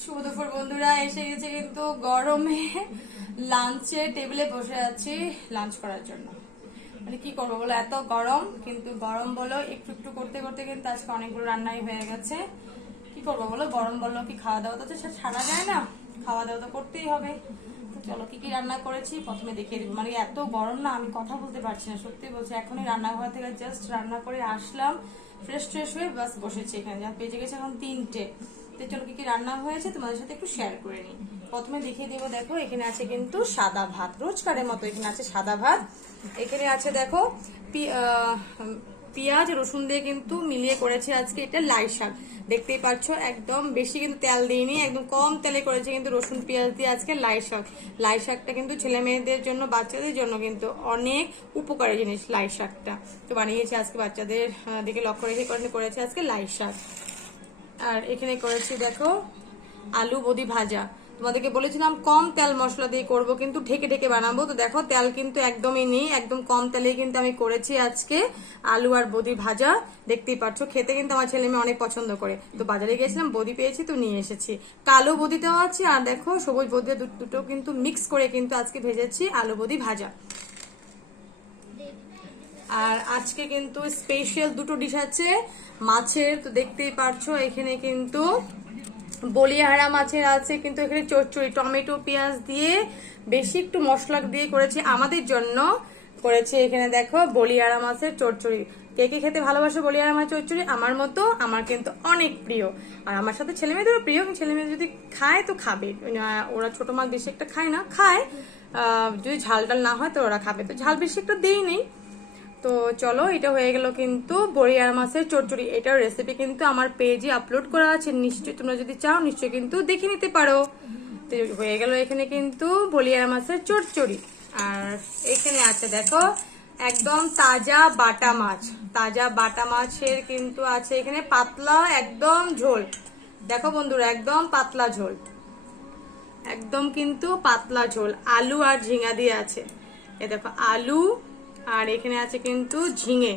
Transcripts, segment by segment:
শুভ দুপুর বন্ধুরা, এসে গেছে কিন্তু গরমে লাঞ্চে টেবিলে বসে আছি লাঞ্চ করার জন্য। মানে কি করবো বলো, এত গরম, কিন্তু গরম বলো একটু একটু করতে করতে কিন্তু আজকে অনেকগুলো রান্নাই হয়ে গেছে। কি করবো বলো, গরম বললো কি খাওয়া দাওয়া তো ছাড়া যায় না, খাওয়া দাওয়া তো করতেই হবে। তো চলো কি কি রান্না করেছি প্রথমে দেখিয়ে দিবো। মানে এত গরম না, আমি কথা বলতে পারছি না, সত্যি বলছি। এখনই রান্নাঘর থেকে জাস্ট রান্না করে আসলাম, ফ্রেশ হয়ে বাস বসেছি এখানে। যা বেজে গেছে এখন 3টে। তো চলো কি কি রান্না হয়েছে তোমাদের সাথে একটু শেয়ার করে নিই। প্রথমে দেখিয়ে দিব, দেখো এখানে আছে কিন্তু সাদা ভাত, রোজকারের মতো এখানে আছে সাদা ভাত। এখানে আছে দেখো পেঁয়াজ রসুন দিয়ে কিন্তু মিলিয়ে করেছি আজকে এটা লাই শাক। দেখতেই পাচ্ছ একদম বেশি কিন্তু তেল দিইনি, একদম কম তেলে করেছি কিন্তু রসুন পেঁয়াজ দিয়ে আজকে লাই শাক। লাই শাকটা কিন্তু ছেলে মেয়েদের জন্য, বাচ্চাদের জন্য কিন্তু অনেক উপকারী জিনিস লাই শাকটা। তো বানিয়েছি আজকে বাচ্চাদের দিকে লক্ষ্য রেখে করেছি আজকে লাই শাক। আর এখানে করেছি দেখো আলু বদি ভাজা। তোমাদেরকে বলেছিলাম কম তেল মশলা দিয়ে করব, কিন্তু ঢেকে ঢেকে বানাবো। তো দেখো তেল কিন্তু একদমই নেই, একদম কম তেলে কিন্তু আমি করেছি আজকে আলু আর বদি ভাজা। দেখতেই পাচ্ছ খেতে কিন্তু আমার ছেলে মেয়ে অনেক পছন্দ করে। তো বাজারে গিয়েছিলাম, বদি পেয়েছি তো নিয়ে এসেছি। কালো বদিটাও আছে আর দেখো সবুজ বদি, দুটো কিন্তু মিক্স করে কিন্তু আজকে ভেজেছি আলু বদি ভাজা। আর আজকে কিন্তু স্পেশাল দুটো ডিশ আছে মাছের। তো দেখতেই পারছো এখানে কিন্তু বলিহারা মাছের আছে কিন্তু এখানে চচ্চড়ি, টমেটো পেঁয়াজ দিয়ে বেশি একটু মশলা দিয়ে করেছি আমাদের জন্য। করেছি এখানে দেখো বলিহারা মাছের চচ্চড়ি। কে কে খেতে ভালোবাসে বলিহারা মাছের চচ্চড়ি? আমার মতো, আমার কিন্তু অনেক প্রিয়। আর আমার সাথে ছেলে মেয়েদেরও প্রিয়। ছেলে মেয়ে যদি খায় তো খাবে, ওরা ছোট মাছ বেশি একটা খায় না, খায় যদি ঝাল টাল না হয় তো ওরা খাবে। তো ঝাল বেশি একটা দেই নেই। তো চলো এটা হয়ে গেল কিন্তু বড়িয়ার মাছের চচ্চড়ি। এটার রেসিপি কিন্তু আমার পেজে আপলোড করা আছে, নিশ্চয়ই তোমরা যদি চাও নিশ্চয়ই কিন্তু দেখে নিতে পারো। তো হয়ে গেল এখানে কিন্তু বলিয়ার মাছের চচ্চড়ি। আর এখানে আছে দেখো একদম তাজা বাটা মাছ। তাজা বাটা মাছের কিন্তু আছে এখানে পাতলা একদম ঝোল। দেখো বন্ধুরা একদম পাতলা ঝোল, একদম কিন্তু পাতলা ঝোল। আলু আর ঝিঙা দিয়ে আছে। এ দেখো আলু আর এখানে আছে কিন্তু ঝিঙে।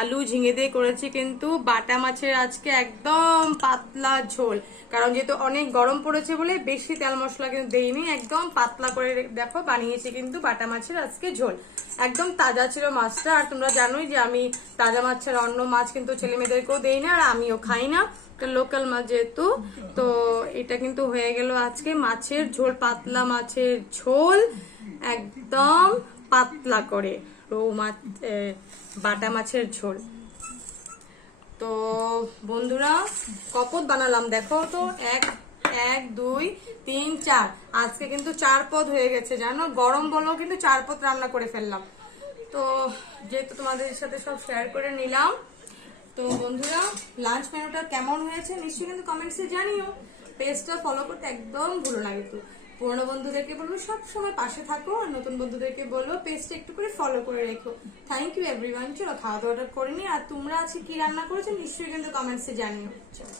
আলু ঝিঙে দিয়ে করেছি কিন্তু বাটা মাছের আজকে একদম পাতলা ঝোল। কারণ যেহেতু অনেক গরম পড়েছে বলে বেশি তেল মশলা কিন্তু দেইনি, একদম পাতলা করে দেখো বানিয়েছি কিন্তু বাটা মাছের আজকে ঝোল। একদম তাজা ছিল মাছটা। আর তোমরা জানোই যে আমি তাজা মাছ ছাড়া অন্য মাছ কিন্তু ছেলে মেয়েদেরকেও দেই না, আর আমিও খাই না, লোকাল মাছ যেহেতু। তো এটা কিন্তু হয়ে গেল আজকে মাছের ঝোল, পাতলা মাছের ঝোল একদম পাতলা করে, রৌ মাছ বাটা মাছের ঝোল। তো বন্ধুরা কপত বানালাম দেখো তো, এক এক 2 3 4, আজকে কিন্তু 4 পদ হয়ে গেছে জানো। গরম বলেও কিন্তু 4 পদ রান্না করে ফেললাম। তো যেহেতু তোমাদের সাথে সব শেয়ার করে নিলাম, তো বন্ধুরা লাঞ্চ মেনুটা কেমন হয়েছে নিশ্চয়ই কিন্তু কমেন্টসে জানিও। পেজটা ফলো করতে একদম ভুলো না কিন্তু। পুরনো বন্ধুদেরকে বলবো সব সময় পাশে থাকো, আর নতুন বন্ধুদেরকে বলবো পেজটা একটু করে ফলো করে রেখো। Thank you everyone. চলো খাওয়া দাওয়াটা করে নি। আর তোমরা আজকে কি রান্না করেছো নিশ্চয়ই কিন্তু কমেন্টসে জানিও। চলো।